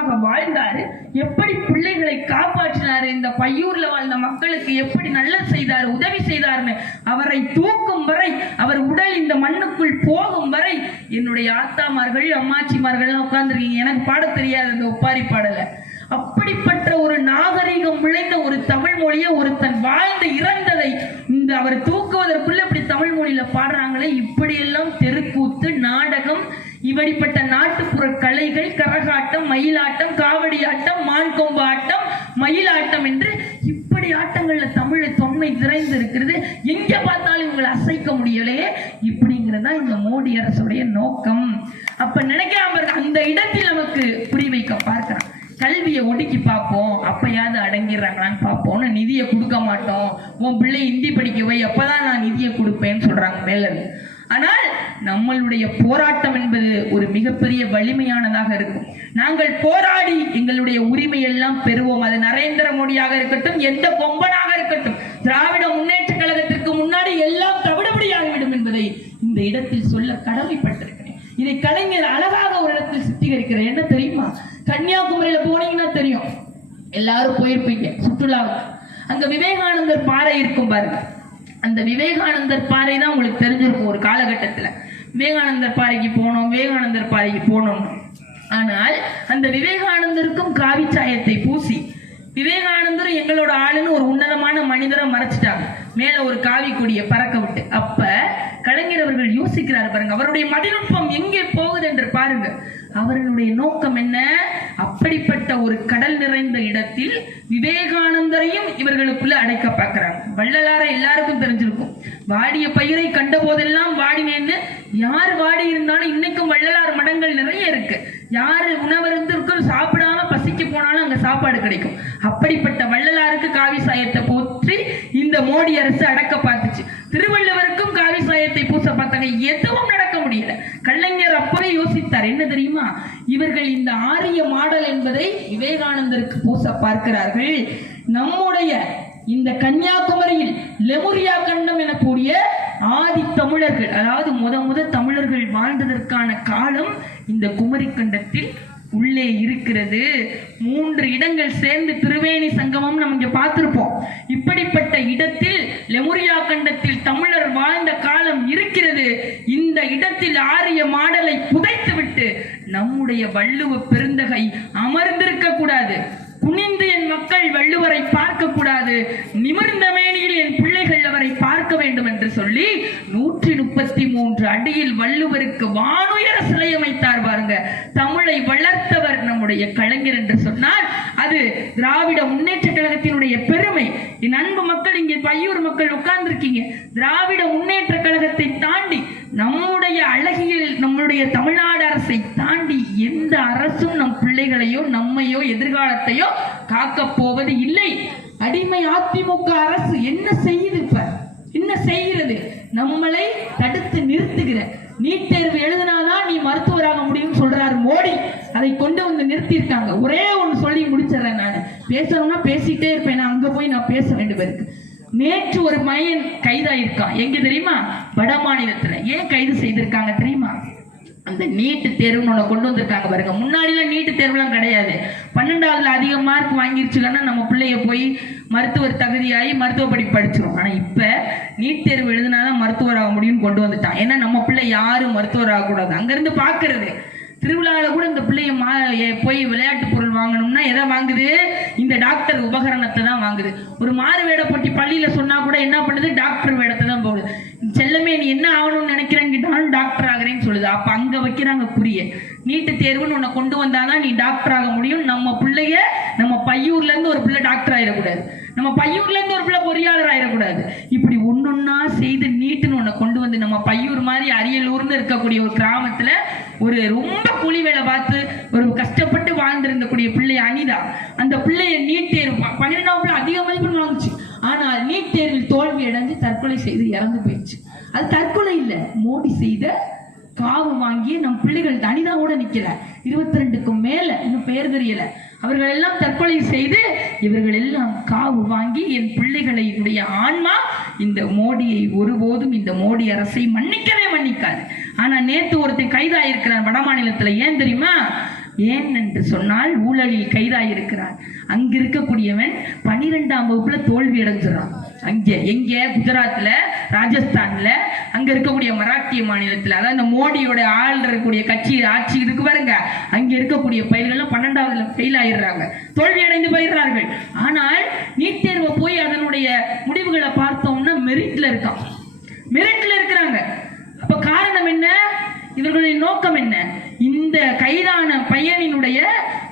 வாழ்ந்தாரு. எப்படி பிள்ளைகளை காப்பாற்றினாரு? இந்த பையூர்ல வாழ்ந்த மக்களுக்கு எப்படி நல்லது செய்தார் உதவி செய்தார்னு அவரை தூக்கும் வரை அவர் உடல் இந்த மண்ணுக்குள் போகும் வரை என்னுடைய ஆத்தாமார்கள் அம்மாச்சிமார்கள் உட்கார்ந்துருக்கீங்க. எனக்கு பாட தெரியாது அந்த ஒப்பாரி பாடல. அப்படிப்பட்ட ஒரு நாகரிகம் விளைந்த ஒரு தமிழ் மொழியை ஒருத்தன் வாழ்ந்து இறந்ததை இந்த அவர் தூக்குவதற்குள்ள இப்படி தமிழ் மொழியில பாடுறாங்களே. இப்படியெல்லாம் தெருக்கூத்து நாடகம் இப்படிப்பட்ட நாட்டுப்புற கலைகள் கரகாட்டம் மயிலாட்டம் காவடி ஆட்டம் மான் கொம்பு ஆட்டம் மயிலாட்டம் என்று இப்படி ஆட்டங்கள்ல தமிழை தொன்மை திரைந்து இருக்கிறது எங்க பார்த்தாலும் இவங்களை அசைக்க முடியலையே இப்படிங்கிறதா இந்த மோடி அரசுடைய நோக்கம். அப்ப நினைக்கிறான் பாருங்க, அந்த இடத்தில் நமக்கு புரி வைக்க பார்க்கிறான் கல்வியை ஒடுக்கி பார்ப்போம். அப்பயாவது அடங்கிடுறாங்களான்னு பார்ப்போம்னு நிதியை கொடுக்க மாட்டோம். உன் பிள்ளை ஹிந்தி படிக்க போய் எப்பதான் நான் நிதியை கொடுப்பேன்னு சொல்றாங்க மேல ஆனால் நம்மளுடைய போராட்டம் என்பது ஒரு மிகப்பெரிய வலிமையானதாக இருக்கும். நாங்கள் போராடி எங்களுடைய உரிமை எல்லாம் பெறுவோம். அது நரேந்திர மோடியாக இருக்கட்டும் எந்த கொம்பனாக இருக்கட்டும் திராவிட முன்னேற்ற கழகத்திற்கு முன்னாடி எல்லாம் தவிடுபடியாகிவிடும் என்பதை இந்த இடத்தில் சொல்ல கடமைப்பட்டிருக்கிறேன். இதை கலைஞர் அழகாக ஒரு இடத்தில் சித்தீகரிக்கிறார் என்ன தெரியுமா? கன்னியாகுமரியில போனீங்கன்னா தெரியும். எல்லாரும் போயிருப்பீங்க சுற்றுலாவுக்கு. அங்க விவேகானந்தர் பாறை இருக்கும் பாருங்க. அந்த விவேகானந்தர் பாறை தான் உங்களுக்கு தெரிஞ்சிருக்கும் ஒரு காலகட்டத்துல. விவேகானந்தர் பாறைக்கு போனோம் விவேகானந்தர் பாறைக்கு போனோம். ஆனால் அந்த விவேகானந்தருக்கும் காவி சாயத்தை பூசி விவேகானந்தர் எங்களோட ஆளுன்னு ஒரு உன்னதமான மனிதரை மறைச்சிட்டாங்க. மேல ஒரு காவி கொடியை பறக்க விட்டு. அப்ப கலைஞர் அவர்கள் யோசிக்கிறார் பாருங்க அவருடைய மதிநுட்பம் எங்கே போகுது என்று பாருங்க. அவர்களுடைய நோக்கம் என்ன? அப்படிப்பட்ட ஒரு கடல் நிறைந்த இடத்தில் விவேகானந்தரையும் இவர்களுக்குள்ள அடைக்க பார்க்கிறாங்க வள்ளலார எல்லாருக்கும் தெரிஞ்சிருக்கும். வாடிய பயிரை கண்ட போதெல்லாம் வாடினேன்னு யார் வாடி இருந்தாலும் இன்னைக்கும் வள்ளலார் மடங்கள் நிறைய இருக்கு. யாரு உணவருந்திற்கும் சாப்பிடாம பசிக்கு போனாலும் அங்க சாப்பாடு கிடைக்கும். அப்படிப்பட்ட வள்ளலாருக்கு காவி சாயத்தை போற்றி இந்த மோடி அரசு அடக்க பார்த்துச்சு திருவள்ளுவருக்கும் காவி சாயத்தை பூச பார்த்தாங்க எதுவும் நடக்க முடியல. கலைஞர் அப்பவே யோசித்தார் என்ன தெரியுமா? இவர்கள் இந்த ஆரிய மாடல் என்பதை விவேகானந்தருக்கு பூச பார்க்கிறார்கள். நம்முடைய இந்த கன்னியாகுமரியில் லெமுரியா கண்டம் எனக்கூடிய ஆதி தமிழர்கள் அதாவது முத முத தமிழர்கள் வாழ்ந்ததற்கான காலம் இந்த குமரி கண்டத்தில் உள்ளே இருக்கிறது. மூன்று இடங்கள் சேர்ந்து திருவேணி சங்கமம் நம்ம இங்க பார்த்திருப்போம். இப்படிப்பட்ட இடத்தில் லெமுரியா கண்டத்தில் தமிழர் வாழ்ந்த காலம் இருக்கிறது. இந்த இடத்தில் ஆரிய மாடலை புதைத்துவிட்டு நம்முடைய வள்ளுவ பெருந்தகை அமர்ந்திருக்க கூடாது. குனிந்து என் மக்கள் வள்ளுவரை பார்க்க கூடாது நிமிர்ந்த மேனியில் என் பிள்ளைகள் அவரை பார்க்க வேண்டும் என்று சொல்லி நூற்றி முப்பத்தி மூன்று அடியில் வள்ளுவருக்கு வானுயர சிலை அமைத்தார் பாருங்க. தமிழை வளர்த்தவர் நம்முடைய கலைஞர் என்று சொன்னால் அது திராவிட முன்னேற்ற கழகத்தினுடைய பெருமை. என் அன்பு மக்கள் இங்கே பையூர் மக்கள் உட்கார்ந்திருக்கீங்க. திராவிட முன்னேற்ற கழகத்தை தாண்டி நம்முடைய அழகியல் நம்மளுடைய தமிழ்நாடு அரசை தாண்டி எந்த அரசும் நம் பிள்ளைகளையோ நம்மையோ எதிர்காலத்தையோ காக்க போவது இல்லை. அடிமை அதிமுக அரசு என்ன செய்யுது இப்ப? என்ன செய்கிறது? நம்மளை தடுத்து நிறுத்துகிற. நீட் தேர்வு எழுதினாதான் நீ மருத்துவராக முடியும்னு சொல்றாரு மோடி. அதை கொண்டு வந்து நிறுத்தியிருக்காங்க. ஒரே ஒன்று சொல்லி முடிச்சிடுறேன் நான். பேசணும்னா பேசிட்டே இருப்பேன். நான் அங்க போய் நான் பேச வேண்டும் இருக்கு. நேற்று ஒரு மையன் கைதாயிருக்கான் எங்க தெரியுமா? வட மாநிலத்துல ஏன் கைது செய்திருக்காங்க தெரியுமா? அந்த நீட்டு தேர்வுன்னு ஒன்று கொண்டு வந்திருக்காங்க பாருங்க. முன்னாடிலாம் நீட்டு தேர்வுலாம் கிடையாது. பன்னெண்டாவதுல அதிக மார்க் வாங்கிருச்சுன்னா நம்ம பிள்ளைய போய் மருத்துவர் தகுதியாகி மருத்துவ படிப்பு படிச்சிடும் ஆனா இப்ப நீட் தேர்வு எழுதினாதான் மருத்துவர் ஆக முடியும்னு கொண்டு வந்துட்டான். ஏன்னா நம்ம பிள்ளை யாரும் மருத்துவர் ஆகக்கூடாது. அங்கிருந்து பாக்குறது திருவிழாவில் கூட இந்த பிள்ளைய மா போய் விளையாட்டு பொருள் வாங்கணும்னா எதை வாங்குது? இந்த டாக்டர் உபகரணத்தை தான் வாங்குது. ஒரு மாறு வேட போட்டி பள்ளியில கூட என்ன பண்ணுது? டாக்டர் வேடத்தை தான் போகுது செல்லமே நீ என்ன ஆகணும்னு நினைக்கிறேன்னு கேட்டாலும் டாக்டர் ஆகிறேன்னு சொல்லுது. அப்போ அங்கே வைக்கிறாங்க புரிய நீட்டு தேர்வுன்னு உன்னை கொண்டு வந்தாதான் நீ டாக்டர் ஆக முடியும். நம்ம பிள்ளைய நம்ம பையூர்லேருந்து ஒரு பிள்ளை டாக்டர் ஆகிடக்கூடாது நம்ம பையூர்ல இருந்து ஒரு பிள்ளை பொறியாளர் ஆயிடக்கூடாது. இப்படி ஒன்னொன்னா செய்து நீட்டுன்னு ஒன்று கொண்டு வந்து நம்ம பையூர் மாதிரி அரியலூர்னு இருக்கக்கூடிய ஒரு கிராமத்துல ஒரு ரொம்ப கூலி வேலை பார்த்து ஒரு கஷ்டப்பட்டு வாழ்ந்திருந்தக்கூடிய பிள்ளை அனிதா. அந்த பிள்ளைய நீட் தேர்வு ப- பன்னிரெண்டாம் பிள்ளை அதிக மதிப்பெண் வாங்குச்சு. ஆனால் நீட் தேர்வில் தோல்வி அடைஞ்சு தற்கொலை செய்து இறந்து போயிடுச்சு. அது தற்கொலை இல்லை மோடி செய்த காவு வாங்கி நம் பிள்ளைகள் அனிதாவோட நிக்கல. இருபத்தி ரெண்டுக்கும் மேல இன்னும் பெயர் தெரியல. அவர்கள் எல்லாம் தற்கொலை செய்து இவர்கள் எல்லாம் காவு வாங்கி என் பிள்ளைகளை என்னுடைய ஆன்மா இந்த மோடியை ஒருபோதும் இந்த மோடி அரசை மன்னிக்கவே மன்னிக்காது. ஆனா நேத்து ஒருத்தன் கைதாயிருக்கிறார் வட மாநிலத்துல. ஏன் தெரியுமா? ஏன் என்று சொன்னால் ஊழலில் கைதாயிருக்கிறார் அங்கிருக்கக்கூடியவன் பனிரெண்டாம் வகுப்புல தோல்வி அடைஞ்சிடறான். அங்கே எங்க? குஜராத்ல ராஜஸ்தான்ல அங்க இருக்கக்கூடிய மராட்டிய மாநிலத்துல. அதாவது இந்த மோடியோட ஆள் இருக்கக்கூடிய கட்சி ஆட்சி இருக்கு பாருங்க. அங்க இருக்கக்கூடிய பயிர்கள்லாம் பன்னெண்டாவதுல ஃபெயில் ஆயிடுறாங்க. தோல்வி அடைந்து போயிடுறார்கள். ஆனால் நீட் தேர்வை போய் அதனுடைய முடிவுகளை பார்த்தோம்னா மெரிட்ல இருக்கான். மெரிட்ல இருக்கிறாங்க. அப்ப காரணம் என்ன? இவர்களுடைய நோக்கம் என்ன? இந்த கைதான பையனினுடைய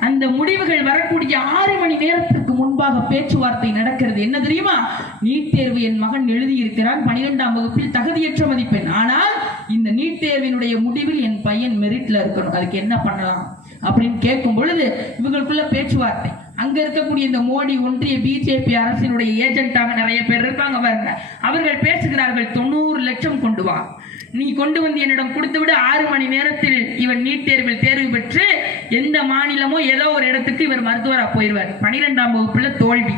அந்த முடிவுகள் வரக்கூடிய ஆறு மணி நேரத்தில் முன்பாக பேச்சுவார்த்தை நடக்கிறது. என்ன தெரியுமா? நீட் தேர்வு என் மகன் எழுதியிருக்கிறான். பனிரெண்டாம் வகுப்பில் தகுதியற்ற மதிப்பெண். ஆனால் இந்த நீட் தேர்வினுடைய முடிவில் என் பையன் மெரிட்ல இருக்கணும். அதுக்கு என்ன பண்ணலாம்? அப்படின்னு கேட்கும் பொழுது இவங்களுக்குள்ள பேச்சுவார்த்தை. அங்க இருக்கக்கூடிய இந்த மோடி ஒன்றிய பிஜேபி அரசினுடைய ஏஜென்ட்டாக நிறைய பேர் இருப்பாங்க பாருங்க. அவர்கள் பேசுகிறார்கள் தொண்ணூறு லட்சம் கொண்டு வா. நீ கொண்டு வந்து என்னிடம் கொடுத்துவிட. ஆறு மணி நேரத்தில் இவன் நீட் தேர்வில் தேர்வு பெற்று எந்த மாநிலமோ ஏதோ ஒரு இடத்துக்கு இவர் மருத்துவராக போயிடுவார் பனிரெண்டாம் வகுப்புல தோல்வி.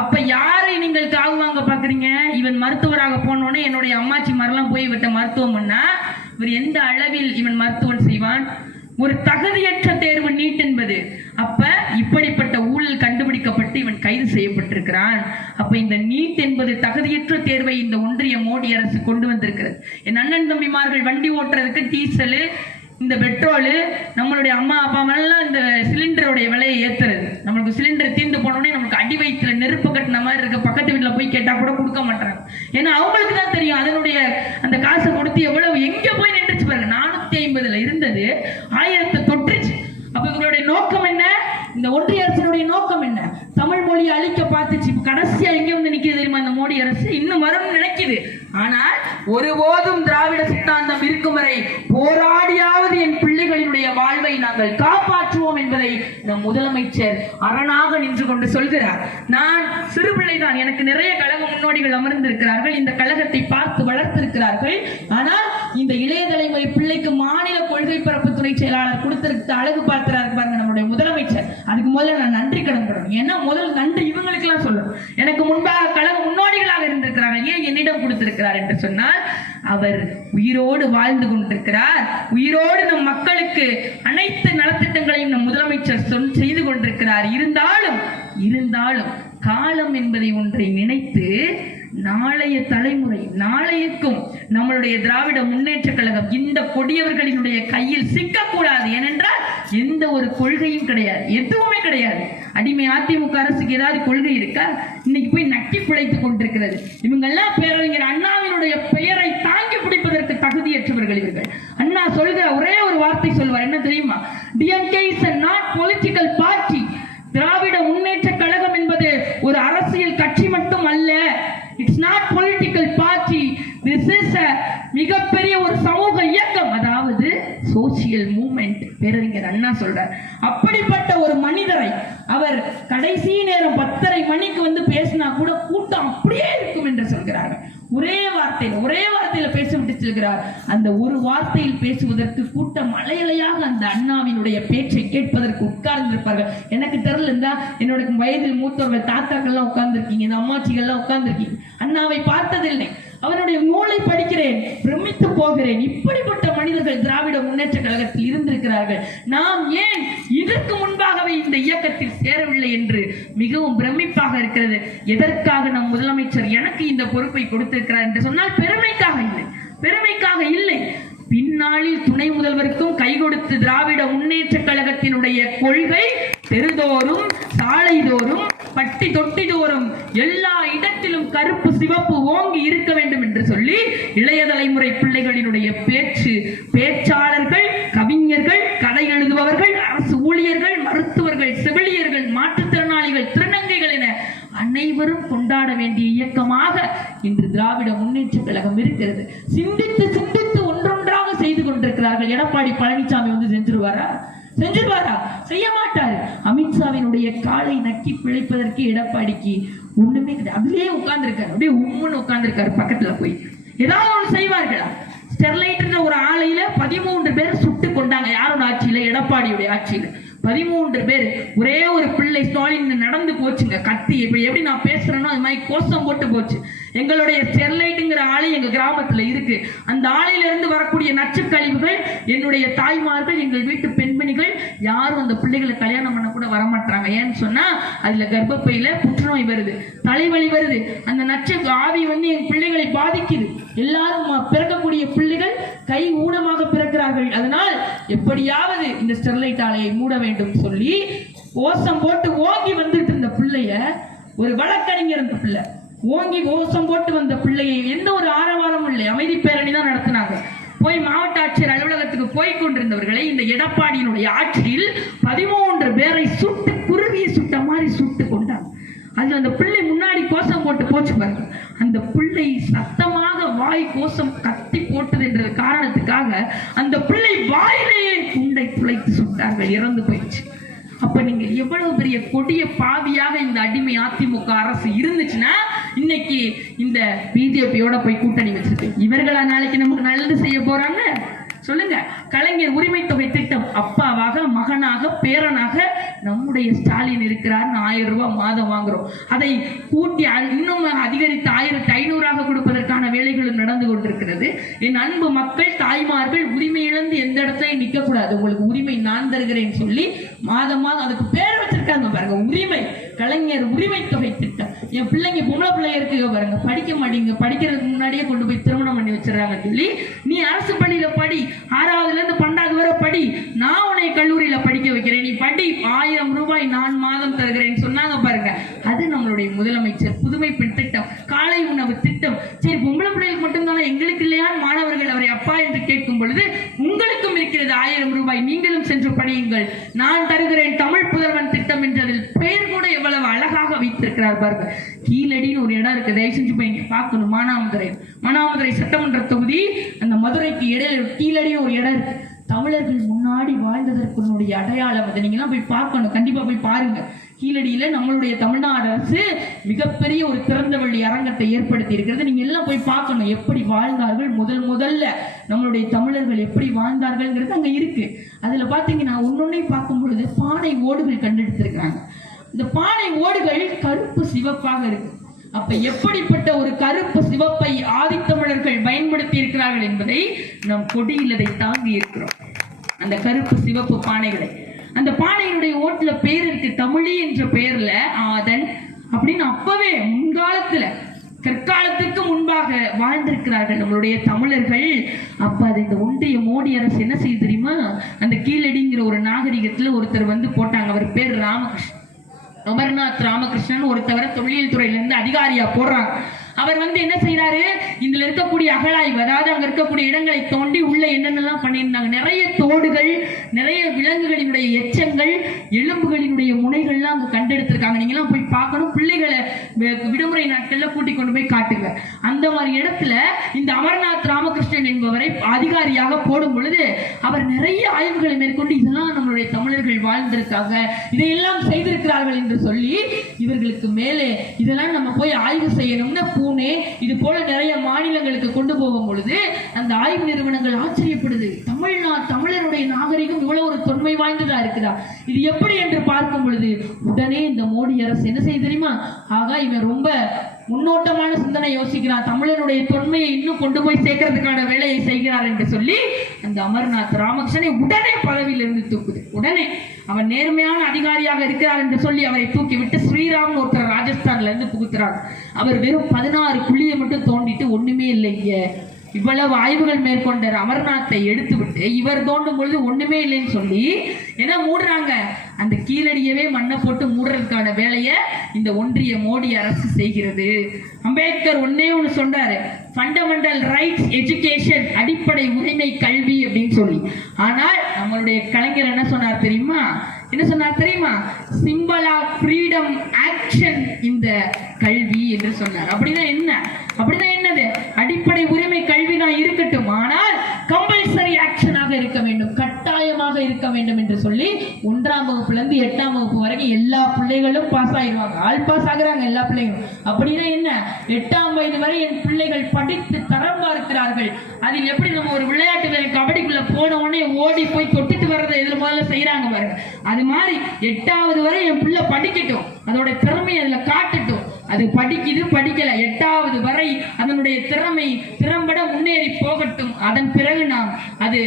அப்ப யாரை நீங்கள் காவு வாங்க பாக்குறீங்க? இவன் மருத்துவராக போனோடனே என்னுடைய அம்மாச்சி மரெல்லாம் போய் இவர்கிட்ட மருத்துவம் பண்ணா இவர் எந்த அளவில் இவன் மருத்துவம் செய்வான்? ஒரு தகுதியற்ற தேர்வு நீட் என்பது அப்ப இப்படிப்பட்ட ஊழல் கண்டுபிடிக்கப்பட்டு இவன் கைது செய்யப்பட்டிருக்கிறான். அப்ப இந்த நீட் என்பது தகுதியற்ற தேர்வை இந்த ஒன்றிய மோடி அரசு கொண்டு வந்திருக்கிறது. என் அண்ணன் தம்பிமார்கள் வண்டி ஓட்டுறதுக்கு டீசலு இந்த பெட்ரோலு நம்மளுடைய அம்மா அப்பா எல்லாம் இந்த சிலிண்டருடைய விலையை ஏத்துறது. நம்மளுக்கு சிலிண்டர் தீர்ந்து போனோடனே நமக்கு அடி வயிற்றுல நெருப்பு கட்டின மாதிரி இருக்க. பக்கத்து வீட்டில் போய் கேட்டா கூட கொடுக்க மாட்டாங்க. ஏன்னா அவங்களுக்கு தான் தெரியும் அதனுடைய அந்த காசை கொடுத்து எவ்வளவு எங்க போய் நானூத்தி ஐம்பதுல இருந்தது. ஆயிரத்தை தொற்றுச்சு அப்ப இவங்களுடைய நோக்கம் என்ன? இந்த ஒன்றிய அரசினுடைய நோக்கம் என்ன? தமிழ் மொழியை அழிக்க பார்த்துச்சு. இப்ப கடைசியா எங்க வந்து நிக்குது தெரியுமா? இந்த மோடி அரசு. இன்னும் வரும்னு நினைக்குது. ஆனால் ஒருபோதும் திராவிட சித்தாந்தம் இருக்கும் வரை போராடியாவது என் பிள்ளைகளினுடைய வாழ்வை நாங்கள் காப்பாற்றுவோம் என்பதை நம் முதலமைச்சர் அரணாக நின்று கொண்டு சொல்கிறார். நான் சிறு பிள்ளைதான். எனக்கு நிறைய கழக முன்னோடிகள் அமர்ந்திருக்கிறார்கள். இந்த கழகத்தை பார்த்து வளர்த்திருக்கிறார்கள். ஆனால் இந்த இளைய தலைமுறை பிள்ளைக்கு மாநில கொள்கை பரப்பு துறை செயலாளர் கொடுத்திருக்க அழகு பார்க்கிறார் பாருங்க நம்முடைய முதலமைச்சர். அதுக்கு முதல்ல நான் நன்றி கடன் படணும். ஏன்னா முதல் நன்றி இவங்களுக்கு எல்லாம் சொல்லணும். எனக்கு முன்பாக கழக முன்னோடிகளாக ஏன் என்னிடம் கொடுத்திருக்கிறார் என்று சொன்னால் அவர் உயிரோடு வாழ்ந்து கொண்டிருக்கிறார். உயிரோடு நம் மக்களுக்கு அனைத்து நலத்திட்டங்களையும் நம் முதலமைச்சர் சொல் செய்து கொண்டிருக்கிறார். இருந்தாலும் இருந்தாலும் காலம் என்பதை ஒன்றை நினைத்து நாளைய தலைமுறை நாளையக்கும் நம்மளுடைய திராவிட முன்னேற்ற கழகம் இந்த கொடியவர்களினுடைய கையில் சிக்கக்கூடாது. ஏனென்றால் எந்த ஒரு கொள்கையும் கிடையாது. எதுவுமே கிடையாது. அடிமை அதிமுக அரசுக்கு ஏதாவது கொள்கை இருக்கா? இன்னைக்கு போய் நக்கி பிழைத்துக் கொண்டிருக்கிறது. இவங்கெல்லாம் பேரறிஞர் அண்ணாவினுடைய பெயரை தாங்கி பிடிப்பதற்கு தகுதியற்றவர்கள் இவர்கள். அண்ணா சொல்கிற ஒரே ஒரு வார்த்தை சொல்வார். என்ன தெரியுமா? DMK is a not political party Dravida Munnetra Kazhagam என்பது ஒரு அரசியல் கட்சி மட்டும் அல்ல. It's not political party this is மிகப்பெரிய ஒரு சமூக இயக்கம். அதாவது சோசியல் மூமெண்ட் பேரறிஞர் அண்ணா சொல்றார். அப்படிப்பட்ட ஒரு மனிதரை அவர் கடைசி நேரம் பத்தரை மணிக்கு வந்து பேசினா கூட கூட்டம் அப்படியே இருக்கும் என்று சொல்கிறார்கள் ஒரே வார்த்தையில் ஒரே வார்த்தையில பேசிவிட்டு செல்கிறார். அந்த ஒரு வார்த்தையில் பேசுவதற்கு கூட்டம் அலையலையாக அந்த அண்ணாவினுடைய பேச்சை கேட்பதற்கு உட்கார்ந்திருப்பார்கள். எனக்கு தெரியல இருந்தா என்னோட வயதில் மூத்தவர்கள் தாத்தாக்கள்லாம் உட்கார்ந்துருக்கீங்க இந்த அம்மாச்சிகள்லாம் உட்கார்ந்துருக்கீங்க. அண்ணாவை பார்த்ததில்லை. அவனுடைய நூலை படிக்கிறேன் பிரமித்து போகிறேன். இப்படிப்பட்ட மனிதர்கள் திராவிட முன்னேற்ற கழகத்தில் இருந்திருக்கிறார்கள். நாம் ஏன் இதற்கு முன்பாகவே இந்த இயக்கத்தில் சேரவில்லை என்று மிகவும் பிரமிப்பாக இருக்கிறது. எதற்காக நம் முதலமைச்சர் எனக்கு இந்த பொறுப்பை கொடுத்திருக்கிறார் என்று சொன்னால் பெருமைக்காக இல்லை. பெருமைக்காக இல்லை. பின்னாளில் துணை முதல்வருக்கும் கை கொடுத்து திராவிட முன்னேற்ற கழகத்தினுடைய கொள்கை தெருதோறும் சாலைதோறும் பட்டி தொட்டி தோறும் எல்லா இடத்திலும் கருப்பு சிவப்பு ஓங்கி இருக்க வேண்டும் என்று சொல்லி இளைய தலைமுறை பிள்ளைகளினுடைய பேச்சு பேச்சாளர்கள் கவிஞர்கள் கதை எழுதுபவர்கள் அரசு ஊழியர்கள் மருத்துவர்கள் செவிலியர்கள் மாற்றுத்திறனாளிகள் திருநங்கைகள் என அனைவரும் கொண்டாட வேண்டிய இயக்கமாக இன்று திராவிட முன்னேற்ற கழகம் இருக்கிறது. சிந்தித்து செய்கிறார்கள். எடப்பாடி பழனிசாமி வந்து செஞ்சிருவாரா? செஞ்சிருவாரா? செய்ய மாட்டாரு அமித்ஷாவினுடைய காலை நக்கி பிழைப்பதற்கு எடப்பாடிக்கு ஒண்ணுமே கிடையாது. அதுலயே உட்கார்ந்துருக்காரு. அப்படியே உம்முன்னு உட்கார்ந்துருக்காரு பக்கத்துல போய். ஏதாவது ஒன்று செய்வார்களா? ஸ்டெர்லைட்ன்ற ஒரு ஆலையில பதிமூன்று பேர் சுட்டு கொண்டாங்க. யாரோட ஆட்சியில? எடப்பாடியுடைய ஆட்சியில. பதிமூன்று பேர். ஒரே ஒரு பிள்ளை ஸ்டாலின் நடந்து போச்சுங்க. கத்தி. இப்ப எப்படி நான் பேசுறேனோ அது மாதிரி கோஷம் போட்டு போச்சு. எங்களுடைய ஸ்டெர்லைட்டுங்கிற ஆலை எங்க கிராமத்துல இருக்கு. அந்த ஆலையில இருந்து வரக்கூடிய நச்சுக் கழிவுகள் என்னுடைய தாய்மார்கள் எங்கள் வீட்டு பெண்மணிகள் யாரும் அந்த பிள்ளைகளை கல்யாணம் பண்ண கூட வரமாட்டாங்க ஏன்னு சொன்னா அதுல கர்ப்பப்பையில புற்றுநோய் வருது. தலைவலி வருது. அந்த நச்சு ஆவி வந்து என் பிள்ளைகளை பாதிக்குது. எல்லாரும் ம- பிறக்கக்கூடிய பிள்ளைகள் கை ஊனமாக பிறக்கிறார்கள். அதனால் எப்படியாவது இந்த ஸ்டெர்லைட் ஆலையை மூட வேண்டும் சொல்லி ஓசம் போட்டு ஓங்கி வந்துட்டு இருந்த பிள்ளைய ஒரு வழக்கறிஞர் அந்த பிள்ளை. ஓங்கி ஓசம் போட்டு வந்த பிள்ளையை எந்த ஒரு ஆரவாரமும் இல்லை. அமைதி பேரணி தான் நடத்தினாங்க. போய் மாவட்ட ஆட்சியர் அலுவலகத்துக்கு போய் கொண்டிருந்தவர்களை இந்த எடப்பாடியினுடைய ஆட்சியில் பதிமூன்று பேரை சுட்டு குருவியை சுட்ட மாதிரி சுட்டு கொண்டாங்க. அது அந்த பிள்ளை முன்னாடி கோஷம் போட்டு போச்சு பாருங்க. அந்த பிள்ளை சத்தமாக வாய் கோஷம் கத்தி போட்டது என்ற காரணத்துக்காக அந்த பிள்ளை வாயிலேயே குண்டை துளைத்து சுட்டார்கள் இறந்து போயிடுச்சு. அப்ப நீங்க எவ்வளவு பெரிய கொடிய பாவியாக இந்த அடிமை அதிமுக அரசு இருந்துச்சுன்னா இன்னைக்கு இந்த பிஜேபியோட போய் கூட்டணி வச்சிருக்கு. இவர்களா நாளைக்கு நமக்கு நல்லது செய்ய போறாங்க? சொல்லுங்க. கலைஞர் உரிமை தொகை திட்டம் அப்பாவாக மகனாக பேரனாக நம்முடைய ஸ்டாலின் இருக்கிறார். ஆயிரம் ரூபாய் மாதம் வாங்குறோம். அதை கூட்டி இன்னும் அதிகரித்து ஆயிரத்தி ஐநூறாக கொடுப்பதற்கான வேலைகளும் நடந்து கொண்டிருக்கிறது. என் அன்பு மக்கள் தாய்மார்கள் உரிமை இழந்து எந்த இடத்துலையும் நிற்கக்கூடாது. கூடாது உங்களுக்கு உரிமை நான் தருகிறேன் சொல்லி மாதம் மாதம் அதுக்கு பேர் வச்சிருக்காங்க பாருங்க. உரிமை கலைஞர் உரிமை தொகை திட்டம். என் பிள்ளைங்க பொம்பளை பிள்ளைங்க இருக்குங்க பாருங்க படிக்க மாட்டேங்க படிக்கிறதுக்கு முன்னாடியே கொண்டு போய் திருமணம் பண்ணி வச்சிடறாங்க சொல்லி நீ அரசு பள்ளியில படி ஆறாவதுல இருந்து பன்னெண்டாவது வரை படி நான் உன்னை கல்லூரியில படிக்க வைக்கிறேன். நீ படி ஆயிரம் ரூபாய் நான் மாதம் தருகிறேன்னு சொன்னாங்க பாருங்க. அது நம்மளுடைய முதலமைச்சர் புதுமை பெண் திட்டம் காலை உணவு திட்டம். சரி பொம்பளை எங்களுக்கு இல்லையா மாணவர்கள் அவரை அப்பா என்று கேட்கும் பொழுது உங்களுக்கும் இருக்கிறது ஆயிரம் ரூபாய் நீங்களும் சென்று படியுங்கள் நான் தருகிறேன் தமிழ் புதல்வன் திட்டம் என்றதில் பெயர் கூட எவ்வளவு அழகாக வைத்திருக்கிறார் பாருங்க. கீழடின்னு ஒரு இடம் இருக்கு. தயவு செஞ்சு போய் இங்க பார்க்கணும். மானாமதுரை. மானாமதுரை சட்டமன்ற தொகுதி அந்த மதுரைக்கு இடையில கீழடியும் ஒரு இடம் இருக்கு. தமிழர்கள் முன்னாடி வாழ்ந்ததற்குனுடைய அடையாளம். அதை நீங்களாம் போய் பார்க்கணும். கண்டிப்பா போய் பாருங்க. கீழடியில நம்மளுடைய தமிழ்நாடு அரசு மிகப்பெரிய ஒரு திறந்த வழி அரங்கத்தை ஏற்படுத்தி இருக்கிறது. நீங்க எல்லாம் போய் பார்க்கணும் எப்படி வாழ்ந்தார்கள். முதல் முதல்ல நம்மளுடைய தமிழர்கள் எப்படி வாழ்ந்தார்கள்ங்கிறது அங்க இருக்கு. அதுல பாத்தீங்கன்னா ஒன்னொன்னே பார்க்கும் பொழுது பானை ஓடுகள் கண்டெடுத்திருக்கிறாங்க. இந்த பானை ஓடுகள் கருப்பு சிவப்பாக இருக்கு. அப்ப எப்படிப்பட்ட ஒரு கருப்பு சிவப்பை ஆதித்தமிழர்கள் பயன்படுத்தி இருக்கிறார்கள் என்பதை நம் கொடியில் அதை தாங்கி இருக்கிறோம். அந்த கருப்பு சிவப்பு பானைகளை அந்த பானையினுடைய ஓட்டுல பேர் இருக்கு தமிழி என்ற பெயர்ல ஆதன் அப்படின்னு அப்பவே முன்காலத்துல கற்காலத்திற்கு முன்பாக வாழ்ந்திருக்கிறார்கள் நம்மளுடைய தமிழர்கள். அப்ப அது இந்த ஒன்றிய மோடி அரசு என்ன செய்யுது தெரியுமா? அந்த கீழடிங்கிற ஒரு நாகரிகத்துல ஒருத்தர் வந்து போட்டாங்க. அவர் பேர் ராமகிருஷ்ணன். அமர்நாத் ராமகிருஷ்ணன் ஒருத்தவரை தொழில் துறையில இருந்து அதிகாரியா போடுறாங்க. அவர் வந்து என்ன செய்யறாரு இதுல இருக்கக்கூடிய அகழாய்வு அதாவது அங்க இருக்கக்கூடிய இடங்களை தோண்டி உள்ள என்னென்னலாம் பண்ணியிருந்தாங்க? நிறைய தோடுகள் நிறைய விலங்குகளினுடைய எச்சங்கள் எலும்புகளினுடைய முனைகள்லாம் அங்க கண்டெடுத்திருக்காங்க. நீங்க எல்லாம் போய் பார்க்கணும். பிள்ளைகளை விடுமுறை நாட்கள்ல கூட்டி கொண்டு போய் காட்டுங்க. அந்த மாதிரி இடத்துல இந்த அமர்நாத் ராமகிருஷ்ணன் என்பவரை அதிகாரியாக போடும் பொழுது அவர் நிறைய ஆய்வுகளை மேற்கொண்டு இதெல்லாம் நம்மளுடைய தமிழர்கள் வாழ்ந்திருக்காங்க. இதையெல்லாம் செய்திருக்கிறார்கள் என்று சொல்லி இவர்களுக்கு மேலே இதெல்லாம் நம்ம போய் ஆய்வு செய்யணும்னு பூனே இது போல நிறைய மாநிலங்களுக்கு கொண்டு போகும் பொழுது அந்த ஆய்வு நிறுவனங்கள் ஆச்சரியப்படுது. தமிழ்நா தமிழருடைய நாகரிகம் இவ்வளவு ஒரு தொன்மை வாய்ந்ததா இருக்குதா? இது எப்படி என்று பார்க்கும் பொழுது உடனே இந்த மோடி அரசு என்ன செய்ய தெரியுமா? ஆகா இவன் ரொம்ப முன்னோட்டமான சிந்தனை யோசிக்கிறான். தமிழனுடைய தொன்மையை இன்னும் கொண்டு போய் சேர்க்கறதுக்கான வேலையை செய்கிறார் என்று சொல்லி அந்த அமர்நாத் ராமகிருஷ்ணனை உடனே பதவியிலிருந்து தூக்குது. உடனே அவன் நேர்மையான அதிகாரியாக இருக்கிறார் என்று சொல்லி அவரை தூக்கி விட்டு ஸ்ரீராம் ஒருத்தர் ராஜஸ்தான்ல இருந்து புகுத்துறாங்க. அவர் வெறும் பதினாறு குழியை மட்டும் தோண்டிட்டு ஒண்ணுமே இல்லைங்க. இவ்வளவு ஆய்வுகள் மேற்கொண்ட அமர்நாத்தை எடுத்து விட்டு இவர் தோண்டும் பொழுது ஒண்ணுமே இல்லைன்னு சொல்லி என்ன மூடுறாங்க? அந்த கீழடியவே மண்ணை போட்டு மூடுறதுக்கான வேலையை இந்த ஒன்றிய மோடி அரசு செய்கிறது. அம்பேத்கர் ஒன்னே ஒன்று சொன்னாரு ஃபண்டமெண்டல் ரைட்ஸ் எஜுகேஷன் அடிப்படை உரிமை கல்வி அப்படின்னு சொல்லி. ஆனால் நம்மளுடைய கலைஞர் என்ன சொன்னார் தெரியுமா? என்ன சொன்னார் தெரியுமா? சிம்பிள் ஆஃப் ஃப்ரீடம் ஆக்ஷன் இந்த கல்வி என்று சொன்னார். அப்படின்னா என்ன? அப்படின்னா என்னது? அடிப்படை உரிமை கல்வி தான் இருக்கட்டும். ஆனால் கம்பல்சரி ஆக்ஷனாக இருக்க வேண்டும் என்று சொல்லி ஒன்றாம் வகுப்புல இருந்து எட்டாம் வகுப்பு வரைக்கும் எல்லா பிள்ளைகளும் பாஸ் ஆயிடுவாங்க ஆல் பாஸ் ஆகுறாங்க எல்லா பிள்ளைகளும். அப்படின்னா என்ன? எட்டாம் வயது வரை என் பிள்ளைகள் படித்து தரம் பார்க்கிறார்கள். அதில் எப்படி நம்ம ஒரு விளையாட்டு வீரன் கபடிக்குள்ள போன உடனே ஓடி போய் தொட்டுட்டு வர்றதை எதில் முதல்ல செய்யறாங்க பாருங்க. அது மாதிரி எட்டாவது வரை என் பிள்ளை படிக்கட்டும். அதோட திறமையை அதுல காட்டட்டும். அது படிக்குது படிக்கல. எட்டாவது வரை அதனுடைய திறமை திறம்பட முன்னேறி போகட்டும். அதன் பிறகு நாம் அது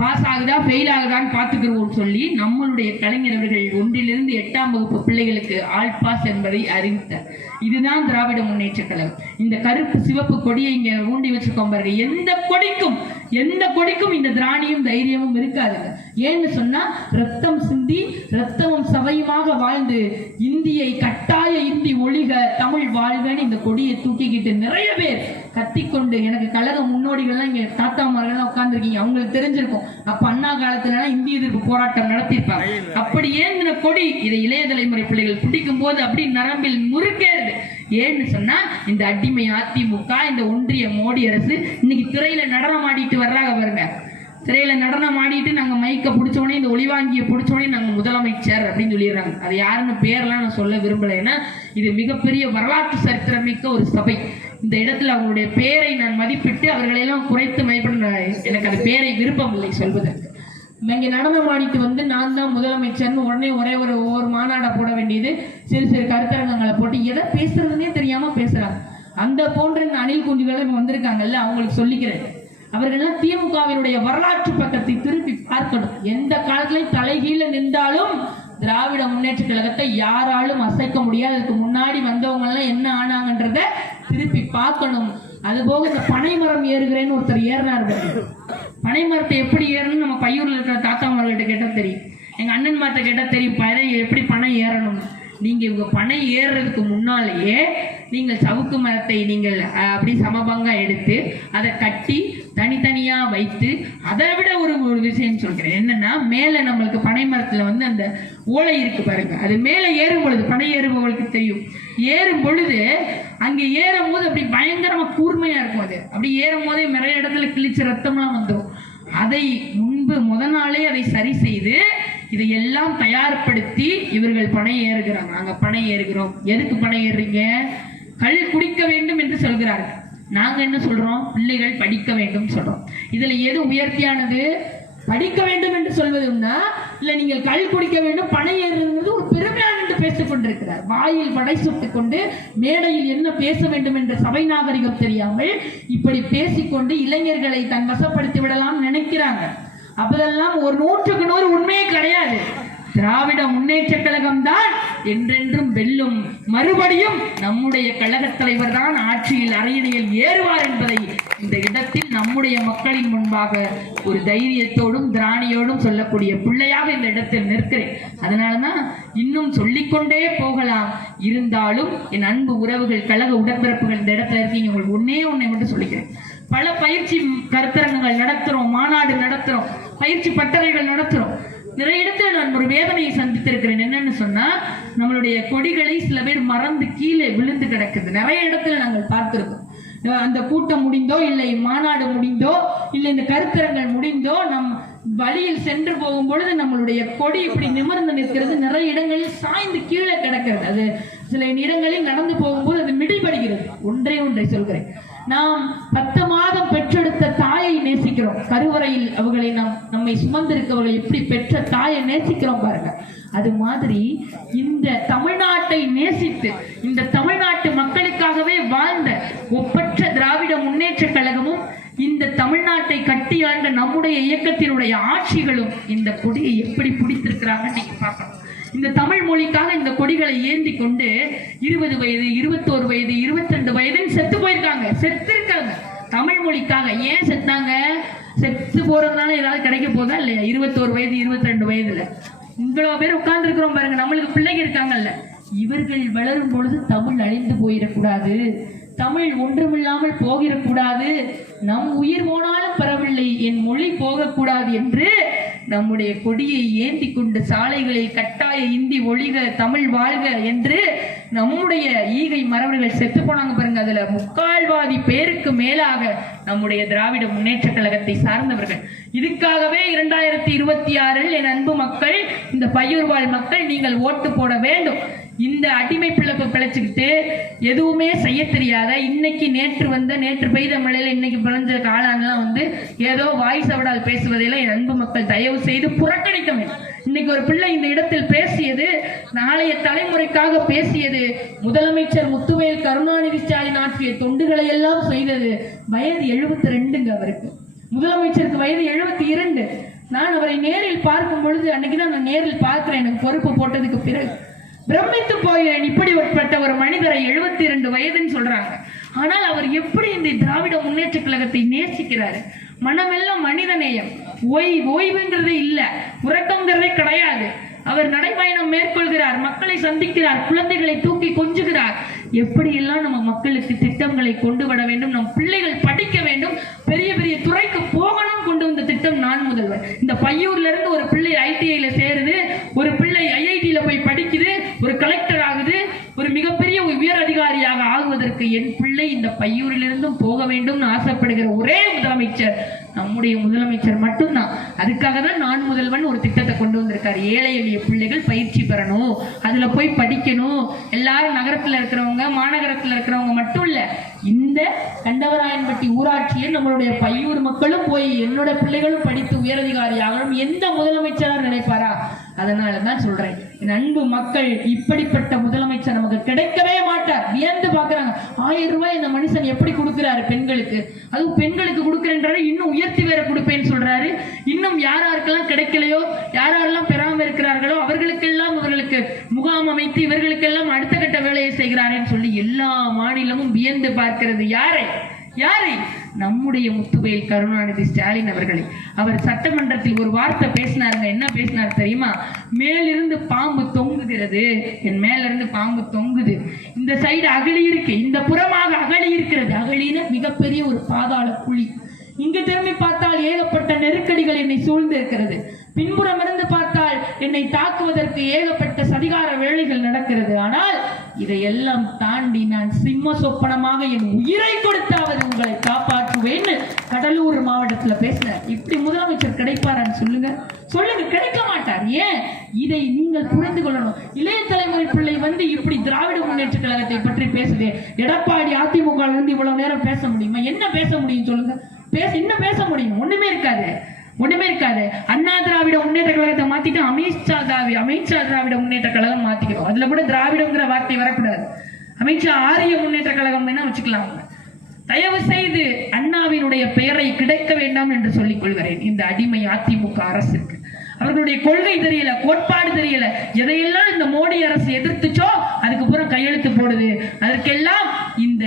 பாஸ் ஆகுதா ஃபெயில் ஆகுதான்னு பார்த்துக்கிறோம் சொல்லி நம்மளுடைய கலைஞர்கள் ஒன்றிலிருந்து எட்டாம் வகுப்பு பிள்ளைகளுக்கு ஆல் பாஸ் என்பதை அறிவித்தார். இதுதான் திராவிட முன்னேற்ற கழகம். இந்த கருப்பு சிவப்பு கொடியை இங்கே ஊண்டி வச்சிருக்கோம் பாருங்க. எந்த கொடிக்கும் எந்த கொடிக்கும் இந்த திராணியும் தைரியமும் இருக்காதுங்க. ஏன்னு சொன்னா ரத்தம் சிந்தி ரத்தமும் சதையுமாக வாழ்ந்து இந்தியை கட்டாய இந்தி ஒழிக தமிழ் வாழ்கன்னு இந்த கொடியை தூக்கிக்கிட்டு நிறைய பேர் கத்திக்கொண்டு எனக்கு கழக முன்னோடிகள்லாம் இங்க தாத்தாமார்கள்லாம் உட்கார்ந்துருக்கீங்க அவங்களுக்கு தெரிஞ்சிருக்கும். அப்ப அண்ணா காலத்துல இந்திய எதிர்ப்பு போராட்டம் நடத்தியிருப்பாங்க. அப்படி ஏந்தின கொடி இதை இளைய தலைமுறை பிள்ளைகள் பிடிக்கும் போது அப்படி நரம்பில் முறுக்கேறுது. ஏன்னு சொன்னா இந்த அடிமை அதிமுக இந்த ஒன்றிய மோடி அரசு இன்னைக்கு திரையில நடனம் ஆடிட்டு வர்றாங்க பாருங்க. திரையில நடனம் ஆடிட்டு நாங்க மைக்க பிடிச்சோடனே இந்த ஒளிவாங்கிய பிடிச்சோடனே நாங்க முதலமைச்சர் அப்படின்னு சொல்லிடுறாங்க. அது யாருன்னு பேர்லாம் நான் சொல்ல விரும்பல. ஏன்னா இது மிகப்பெரிய வரலாற்று சரித்திரமிக்க ஒரு சபை. இந்த இடத்துல அவங்களுடைய பேரை நான் மதிப்பிட்டு அவர்களையெல்லாம் குறைத்து மதிப்பிட எனக்கு அந்த பேரை விருப்பம் இல்லை சொல்வதற்கு. இங்க நடனம் வந்து நான் தான் முதலமைச்சர்னு உடனே ஒரே ஒரு ஒவ்வொரு மாநாடை போட வேண்டியது. சிறு சிறு கருத்தரங்கங்களை போட்டு எதை பேசுறதுன்னே தெரியாம பேசுறாங்க. அந்த போன்ற இந்த அணில் குஞ்சுகளும் இப்ப வந்திருக்காங்கல்ல அவங்களுக்கு சொல்லிக்கிறேன். அவர்கள்லாம் திமுகவினுடைய வரலாற்று பக்கத்தை திருப்பி பார்க்கணும். எந்த காலத்திலையும் தலைகீழ நின்றாலும் திராவிட முன்னேற்ற கழகத்தை யாராலும் அசைக்க முடியாது. அதுக்கு முன்னாடி வந்தவங்க எல்லாம் என்ன ஆனாங்கன்றத திருப்பி பார்க்கணும். அதுபோக இந்த பனைமரம் ஏறுகிறேன்னு ஒருத்தர் ஏறினார் பனை பனைமரத்தை எப்படி ஏறணும்னு நம்ம பையூரில் இருக்கிற தாத்தாமார்கிட்ட கேட்டால் தெரியும். எங்கள் அண்ணன் மார்கிட்ட கேட்டால் தெரியும் பனை எப்படி பனை ஏறணும்? நீங்கள் இவங்க பனை ஏறுறதுக்கு முன்னாலேயே நீங்கள் சவுக்கு மரத்தை நீங்கள் அப்படி சமபங்காக எடுத்து அதை கட்டி தனித்தனியா வைத்து அதை விட ஒரு ஒரு விஷயம் சொல்கிறேன். என்னன்னா மேலே நம்மளுக்கு பனை மரத்துல வந்து அந்த ஓலை இருக்கு பாருங்க. அது மேலே ஏறும் பொழுது பனை ஏறுபவர்களுக்கு தெரியும். ஏறும் பொழுது அங்கே ஏறும் போது அப்படி பயங்கரமா கூர்மையா இருக்கும் அது. அப்படி ஏறும் போதே நிறைய இடத்துல கிழிச்சு ரத்தம்லாம் வந்துடும் அதை முன்பு முத நாளே அதை சரி செய்து இதையெல்லாம் தயார்படுத்தி இவர்கள் பனை ஏறுகிறாங்க. அங்கே பனை ஏறுகிறோம். எதுக்கு பனை ஏறுறீங்க? கல் குடிக்க வேண்டும் என்று சொல்கிறார்கள். நாங்க என்ன சொல்றோம்? பிள்ளைகள் படிக்க வேண்டும் சொல்றோம். இதுல எது உயர்த்தியானது? படிக்க வேண்டும் என்று சொல்வதுன்னா இல்ல நீங்கள் கல் குடிக்க வேண்டும் பனை ஏறுங்கிறது ஒரு பெருமையான என்று பேசிக் கொண்டிருக்கிறார். வாயில் படை சுட்டுக் கொண்டு மேடையில் என்ன பேச வேண்டும் என்ற சபை நாகரிகம் தெரியாமல் இப்படி பேசிக்கொண்டு இளைஞர்களை தன் வசப்படுத்தி விடலாம் நினைக்கிறாங்க. அப்பதெல்லாம் ஒரு நூற்றுக்கு நூறு உண்மையே கிடையாது. திராவிட முன்னேற்ற கழகம் தான் என்றென்றும் வெல்லும். மறுபடியும் நம்முடைய கழகத் தலைவர் தான் ஆட்சியில் அரையணியில் ஏறுவார் என்பதை இந்த இடத்தில் நம்முடைய மக்களின் முன்பாக ஒரு தைரியத்தோடும் திராணியோடும் சொல்லக்கூடிய பிள்ளையாக இந்த இடத்தில் நிற்கிறேன். அதனாலதான் இன்னும் சொல்லிக்கொண்டே போகலாம். இருந்தாலும் என் அன்பு உறவுகள் கழக உடன்பிறப்புகள் இந்த இடத்துல இருக்கீங்க. உங்களுக்கு ஒன்னே ஒன்றை மட்டும் சொல்லிக்கிறேன். பல பயிற்சி கருத்தரங்குகள் நடத்துறோம் மாநாடு நடத்துறோம் பயிற்சி பட்டறைகள் நடத்துறோம். நிறைய இடத்துல நான் ஒரு வேதனையை சந்தித்திருக்கிறேன். என்னன்னு சொன்னா நம்மளுடைய கொடிகளை சில பேர் மறந்து கீழே விழுந்து கிடக்குது. நிறைய இடத்துல நாங்கள் பார்த்திருக்கோம். அந்த கூட்டம் முடிந்தோ இல்லை மாநாடு முடிந்தோ இல்லை இந்த கருத்தரங்கள் முடிந்தோ நம் வழியில் சென்று போகும் பொழுது நம்மளுடைய கொடி இப்படி நிமிர்ந்து நிற்கிறது. நிறைய இடங்களில் சாய்ந்து கீழே கிடக்கிறது. அது சில இடங்களில் நடந்து போகும்போது அது மிடிபடுகிறது. ஒன்றே ஒன்றை சொல்கிறேன். நாம் பத்து மாதம் பெற்றெடுத்த தாயை நேசிக்கிறோம். கருவறையில் அவர்களை நாம் நம்மை சுமந்திருக்கவர்களை எப்படி பெற்ற தாயை நேசிக்கிறோம் பாருங்க. அது மாதிரி இந்த தமிழ்நாட்டை நேசித்து இந்த தமிழ்நாட்டு மக்களுக்காகவே வாழ்ந்த ஒப்பற்ற திராவிட முன்னேற்ற கழகமும் இந்த தமிழ்நாட்டை கட்டியாண்ட நம்முடைய இயக்கத்தினுடைய ஆட்சிகளும் இந்த கொடியை எப்படி பிடித்திருக்கிறாங்கன்னு நீங்க பார்க்கணும். இந்த தமிழ் மொழிக்காக இந்த கொடிகளை ஏந்தி கொண்டு இருபது வயது இருபத்தோரு வயது இருபத்தி ரெண்டு வயதுன்னு செத்து போயிருக்காங்க. செத்து இருக்காங்க தமிழ் மொழிக்காக. ஏன் செத்தாங்க? செத்து போறதுனால ஏதாவது கிடைக்க போதா இல்லையா? இருபத்தோரு வயது இருபத்தி ரெண்டு வயதுல. இவ்வளவு பேர் உட்கார்ந்து இருக்கிறோம் பாருங்க. நம்மளுக்கு பிள்ளைங்க இருக்காங்கல்ல. இவர்கள் வளரும் பொழுது தமிழ் அழிந்து போயிடக்கூடாது. தமிழ் ஒன்றுமில்லாமல் போகிடக்கூடாது. நம் உயிர் போனாலும் பரவில்லை. என் மொழி போகக்கூடாது என்று நம்முடைய கொடியை ஏந்தி கொண்டு சாலைகளில் கட்டாய இந்தி ஒழிக தமிழ் வாழ்க என்று நம்முடைய ஈகை மரபர்கள் செத்து போனாங்க பாருங்க. அதுல முக்கால்வாதி பேருக்கு மேலாக நம்முடைய திராவிட முன்னேற்ற கழகத்தை சார்ந்தவர்கள். இதுக்காகவே இரண்டாயிரத்தி இருபத்தி ஆறில் என் அன்பு மக்கள் இந்த பையூர்வாழ் மக்கள் நீங்கள் ஓட்டு போட வேண்டும். இந்த அடிமை பிழப்பு பிழைச்சுக்கிட்டு எதுவுமே செய்ய தெரியாத இன்னைக்கு நேற்று வந்த நேற்று பெய்த மழையில இன்னைக்கு பிழைஞ்ச காளான்லாம் வந்து ஏதோ வாய் சவடால் பேசுவதில் என் அன்பு மக்கள் தயவு செய்து புறக்கணிக்க வேண்டும். இன்னைக்கு ஒரு பிள்ளை இந்த இடத்தில் பேசியது தலைமுறைக்காக பேசியது முதலமைச்சர் முத்துவேல் கருணாநிதி ஸ்டாலின் ஆற்றிய தொண்டுகளை எல்லாம் செய்தது வயது எழுபத்தி ரெண்டுங்க அவருக்கு. முதலமைச்சருக்கு வயது எழுபத்தி இரண்டு நான் அவரை நேரில் பார்க்கும் பொழுது அன்னைக்கு தான் நான் நேரில் பார்க்கிறேன் எனக்கு பொறுப்பு போட்டதுக்கு பிறகு. பிரமித்து போகிறேன் இப்படிப்பட்ட ஒரு மனிதரை எழுபத்தி இரண்டு வயதுன்னு சொல்றாங்க. ஆனால் அவர் எப்படி இந்த திராவிட முன்னேற்ற கழகத்தை நேசிக்கிறாரு? மனமெல்லாம் மனிதநேயம். ஓய் ஓய்வுன்றதே இல்ல. உறக்கங்கிறதே கிடையாது. அவர் நடைபயணம் மேற்கொள்கிறார் மக்களை சந்திக்கிறார் குழந்தைகளை தூக்கி கொஞ்சுகிறார். எப்படியெல்லாம் நம்ம மக்களுக்கு திட்டங்களை கொண்டு வர வேண்டும் நம் பிள்ளைகள் படிக்க வேண்டும் பெரிய பெரிய துறைக்கு போகணும் கொண்டு வந்த திட்டம் நான் முதல்வர். இந்த பையூர்ல இருந்து ஒரு பிள்ளை ஐடிஐல சேருது ஒரு பிள்ளை ஐஐடியில போய் படிக்குது ஒரு கலெக்டர் ஆகுது ஒரு மிகப்பெரிய உயர் அதிகாரியாக ஆகுவதற்கு என் பிள்ளை இந்த பையூரிலிருந்தும் போக வேண்டும்னு ஆசைப்படுகிற ஒரே முதலமைச்சர். நம்முடைய முதலமைச்சர் மட்டும்தான். அதுக்காக தான் நான் முதல்வன் ஒரு திட்டத்தை கொண்டு வந்திருக்காரு. ஏழை எளிய பிள்ளைகள் பயிற்சி பெறணும். அதுல போய் படிக்கணும். எல்லாரும் நகரத்துல இருக்கிறவங்க மாநகரத்துல இருக்கிறவங்க மட்டும் இல்ல இந்த கண்டவராயன்பட்டி ஊராட்சியில் நம்மளுடைய பையூர் மக்களும் போய் என்னோட பிள்ளைகளும் படித்து உயரதிகாரி ஆகணும். எந்த முதலமைச்சரா நினைப்பாரா? அதனால தான் சொல்றேன் அன்பு மக்கள் இப்படிப்பட்ட முதலமைச்சர் நமக்கு கிடைக்கவே மாட்டார். வியந்து பாக்குறாங்க ஆயிரம் ரூபாய் இந்த மனுஷன் எப்படி கொடுக்கிறாரு பெண்களுக்கு? அதுவும் பெண்களுக்கு கொடுக்குறேன்றாரு இன்னும் உயர்த்தி வேற கொடுப்பேன்னு சொல்றாரு. இன்னும் யார் யாருக்கெல்லாம் கிடைக்கலையோ யார் யாரெல்லாம் பெறாம இருக்கிறார்களோ அவர்களுக்கெல்லாம் அவர்களுக்கு முகாம் அமைத்து இவர்களுக்கெல்லாம் அடுத்த கட்ட வேலையை செய்கிறாரேன்னு சொல்லி எல்லா மாநிலமும் வியந்து பார்க்கிறது. யாரை? யாரை? நம்முடைய முத்துவேல் கருணாநிதி ஸ்டாலின் அவர்களை. அவர் சட்டமன்றத்தில் ஒரு வார்த்தை பேசினாருங்க. என்ன பேசினார் தெரியுமா? மேலிருந்து பாம்பு தொங்குகிறது. என் மேலிருந்து பாம்பு தொங்குது. இந்த சைடு அகழி இருக்கு. இந்த புறமாக அகழி இருக்கிறது. அகழின மிகப்பெரிய ஒரு பாதாள குழி. இங்கு திரும்பி பார்த்தால் ஏகப்பட்ட நெருக்கடிகள் என்னை சூழ்ந்திருக்கிறது. பின்புறம் இருந்து பார்த்தால் என்னை தாக்குவதற்கு ஏகப்பட்ட சதிகார வேலைகள் நடக்கிறது. ஆனால் இதையெல்லாம் தாண்டி நான் சிம்ம சொப்பனமாக என் உயிரை கொடுத்தாவது உங்களை காப்பாற்றுவேன்னு கடலூர் மாவட்டத்துல பேசினார் இப்படி முதலமைச்சர் கிடைப்பாரான்னு சொல்லுங்க. சொல்லுங்க கிடைக்க மாட்டார். ஏன்? இதை நீங்கள் புரிந்து கொள்ளணும். இளைய தலைமுறை பிள்ளை வந்து இப்படி திராவிட முன்னேற்ற கழகத்தை பற்றி பேசுது. எடப்பாடி அதிமுக இருந்து இவ்வளவு நேரம் பேச முடியுமா? என்ன பேச முடியும் சொல்லுங்க. பேச இன்னும் பேச முடியும். ஒண்ணுமே இருக்காது. ஒண்ணுமே இருக்காது. அண்ணா திராவிட முன்னேற்ற கழகத்தை மாத்திட்டு அமித்ஷா திராவிட அமித்ஷா திராவிட முன்னேற்ற கழகம் மாத்திக்கிறோம் அதுல கூட திராவிடங்கிற வார்த்தை வரக்கூடாது. அமித்ஷா ஆரிய முன்னேற்ற கழகம் என்ன வச்சுக்கலாம். தயவு செய்து அண்ணாவினுடைய பெயரை கிடைக்க வேண்டாம் என்று சொல்லிக் கொள்கிறேன் இந்த அடிமை அதிமுக அரசுக்கு. அவர்களுடைய கொள்கை தெரியல கோட்பாடு தெரியல. எதையெல்லாம் இந்த மோடி அரசு எதிர்த்துச்சோ அதுக்கு பூரா கையெழுத்து போடுது. அதற்கெல்லாம் இந்த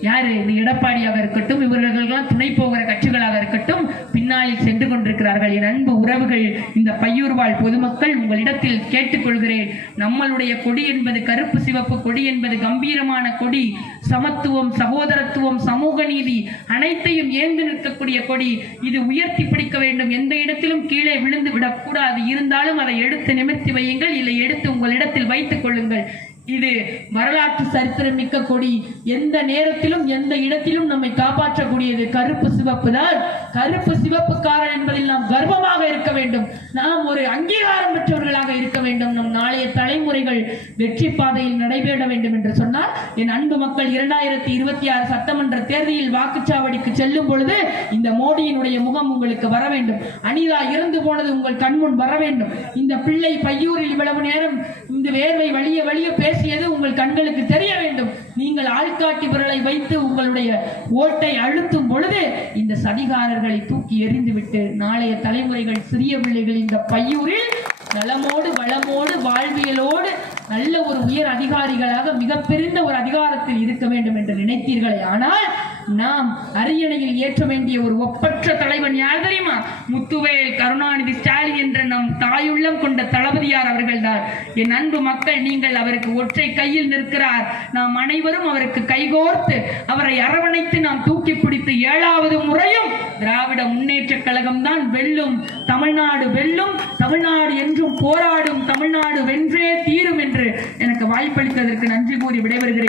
யாரு? இந்த எடப்பாடியாக இருக்கட்டும் இவர்களுக்கெல்லாம் துணை போகிற கட்சிகளாக இருக்கட்டும் பின்னாளில் சென்று கொண்டிருக்கிறார்கள். என் அன்பு உறவுகள் இந்த பையூர்வாழ் பொதுமக்கள் உங்களிடத்தில் கேட்டுக்கொள்கிறேன். நம்மளுடைய கொடி என்பது கருப்பு சிவப்பு கொடி என்பது கம்பீரமான கொடி. சமத்துவம் சகோதரத்துவம் சமூக நீதி அனைத்தையும் ஏந்து நிற்கக்கூடிய கொடி. இது உயர்த்தி பிடிக்க வேண்டும். எந்த இடத்திலும் கீழே விழுந்து விடக்கூடாது. இருந்தாலும் அதை எடுத்து நிமிர்த்தி வையுங்கள். இல்லை எடுத்து உங்களிடத்தில் வைத்துக் கொள்ளுங்கள். இது வரலாற்று சரித்திரம் மிக்க கொடி. எந்த நேரத்திலும் எந்த இடத்திலும் நம்மை காப்பாற்றக்கூடியது கருப்பு சிவப்பு தான். கருப்பு சிவப்புக்காரன் என்பதில் நாம் கர்வமாக இருக்க வேண்டும். நாம் ஒரு அங்கீகாரம் பெற்றவர்களாக இருக்க வேண்டும். நம் நாளைய தலைமுறைகள் வெற்றி பாதையில் நடைபெற வேண்டும் என்று சொன்னால் என் அன்பு மக்கள் இரண்டாயிரத்தி இருபத்தி ஆறு சட்டமன்ற தேர்தலில் வாக்குச்சாவடிக்கு செல்லும் பொழுது இந்த மோடியினுடைய முகம் உங்களுக்கு வர வேண்டும். அனிதா இறந்து போனது உங்கள் கண்முன் வர வேண்டும். இந்த பிள்ளை பையூரில் இவ்வளவு நேரம் இந்த வேர்வை வழிய வழிய பேசியது உங்கள் கண்களுக்கு தெரிய வேண்டும். நீங்கள் ஆள்காட்டி விரலை வைத்து உங்களுடைய ஓட்டை அழுத்தும் பொழுது இந்த சதிகாரர்களை தூக்கி எறிந்துவிட்டு நாளைய தலைமுறைகள் சிறிய பிள்ளைகள் இந்த பையூரில் நலமோடு வளமோடு வாழ்வியலோடு நல்ல ஒரு உயர் அதிகாரிகளாக மிகப்பெருந்த ஒரு அதிகாரத்தில் இருக்க வேண்டும் என்று நினைத்தீர்களே. ஆனால் நாம் அரியணையில் ஏற்ற வேண்டிய ஒரு ஒப்பற்ற தலைவன் யார் தெரியுமா? முத்துவேல் கருணாநிதி ஸ்டாலின் என்ற நம் தாயுள்ளம் கொண்ட தளபதியார் அவர்கள்தான். என் அன்பு மக்கள் நீங்கள் அவருக்கு ஒற்றை கையில் நிற்கிறார். நாம் அனைவரும் அவருக்கு கைகோர்த்து அவரை அரவணைத்து நாம் தூக்கி பிடித்து ஏழாவது முறையும் திராவிட முன்னேற்ற கழகம் தான் வெல்லும் தமிழ்நாடு வெல்லும் தமிழ்நாடு என்றும் போராடும் தமிழ்நாடு வென்றே தீரும் என்று எனக்கு வாய்ப்பளித்ததற்கு நன்றி கூறி விடைபெறுகிறேன்.